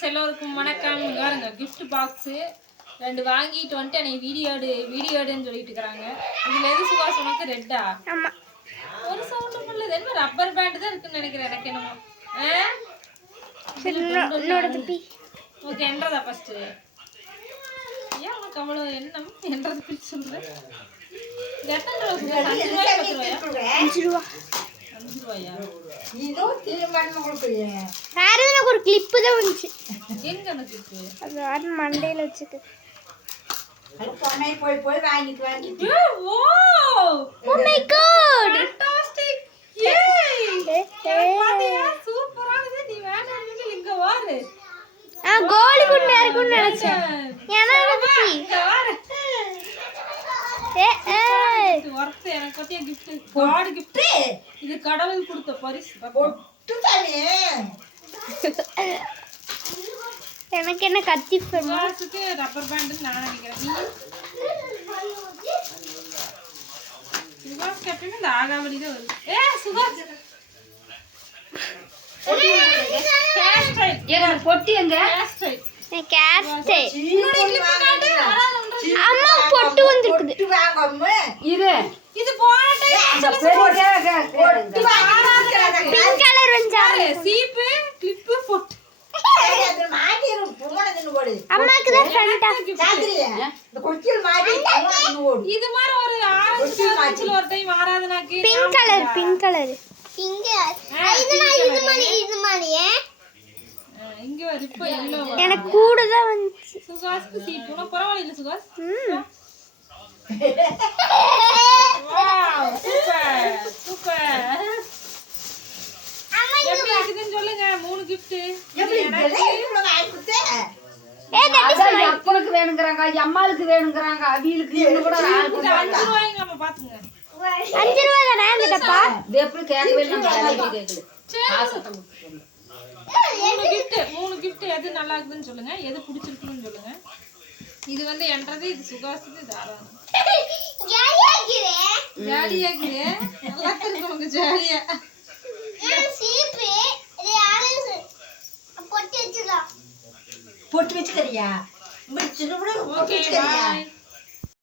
Friends எல்லோருக்கும் வணக்கம் பாருங்க gift பாக்ஸு ரெண்டு வாங்கிட்டு வந்துட்டு என்னை வீடியோ எடு வீடியோ எடுன்னு சொல்லிட்டு இருக்கிறாங்க. இதுல எது சுகாஸ் உனக்கு ரெட்டா ஆமா. ஒரு சவுண்டும் இது என்ன ரப்பர் பேண்ட் தான் இருக்குன்னு நினைக்கிறேன் எனக்கு என்னமோ. ஓகே என்றதா ஃபர்ஸ்ட் ஏன் உனக்கு அவ்வளோ எண்ணம்? என்றது பிடிச்சி? அஞ்சு ரூபாயா? ரூபாயா? அஞ்சு ஒரு கிளிப்பு தான் வந்துச்சு. அது வேற மண்டையில வச்சுக்கு போய் போய் வாங்கிட்டு வாங்கிட்டு. Oh oh my god fantastic ஏய் பாத்தியா? சூப்பரானது நீ வேணாம்னு இங்க வாரு. ஆ கோலி குண்டா இருக்கும்னு நினைச்சேன். ஏன்னா எனக்கு இங்க வாரு. ஏ ஏ. இது ஒர்த் எனக்கு பத்திய கிஃப்ட் கிஃப்ட் இது கடவுள் கொடுத்த பரிசு. பொட்டு தானே எனக்கு என்ன கத்தி சுகாஸுக்கு ரப்பர் பேண்ட் நான் நினைக்கிறேன். நீ? சுகாஸ் எப்பயுமே இந்த ஆகாவளி தான் வருது. ஏ சுகாஸ் ஹேர் ஸ்டைல் பொட்டி எங்க. அம்மா வந்திருக்குது. இது போன டைம் பிங்க் கலர் வந்துச்சா சீப்பு கிளிப்பு போட்டு அது மாட்டிரும் போனதுன்னு ஓடு அம்மாக்கு தான் ஃப்ரெண்டா இந்த இது மாதிரி ஒரு ஆரஞ்சு கலர்ல ஒரு time ஆராதனாக்கு pink colour pink colour pink இது மாதிரி இது மாதிரியே ஆ, இங்க வரு இப்ப எல்லோ எனக்கு கூட தான் வந்துச்சு. சுகாஸ்க்கு சீப்பு உனக்கு பரவாயில்ல சுகாஸ். ம். வாவ் சூப்பர் சூப்பர் எப்படி இருக்குதுன்னு சொல்லுங்க மூணு gift. எப்படி அப்பனுக்கு வேணுங்கிறாங்க அம்மாளுக்கு வேணுங்கிறாங்க அவியலுக்கு. அஞ்சு ரூபாய்ங்க நம்ம பாத்துங்க அஞ்சு ரூபா தானே இந்த டப்பா? இது எப்படி கேட்கவே. மூணு gift மூணு gift எது நல்லா இருக்குதுன்னு சொல்லுங்க. எது பிடிச்சிருக்குன்னு சொல்லுங்க. இது வந்து என்றது இது இது ஆராதனா ஜாலியா இருக்குது. நல்லா இருக்கு உனக்கு ஜாலியா. பொட்டு வச்சுக்கிறியா இப்படி சின்ன கூட பொட்டு ஓகே வச்சுக்கிறியா பாய்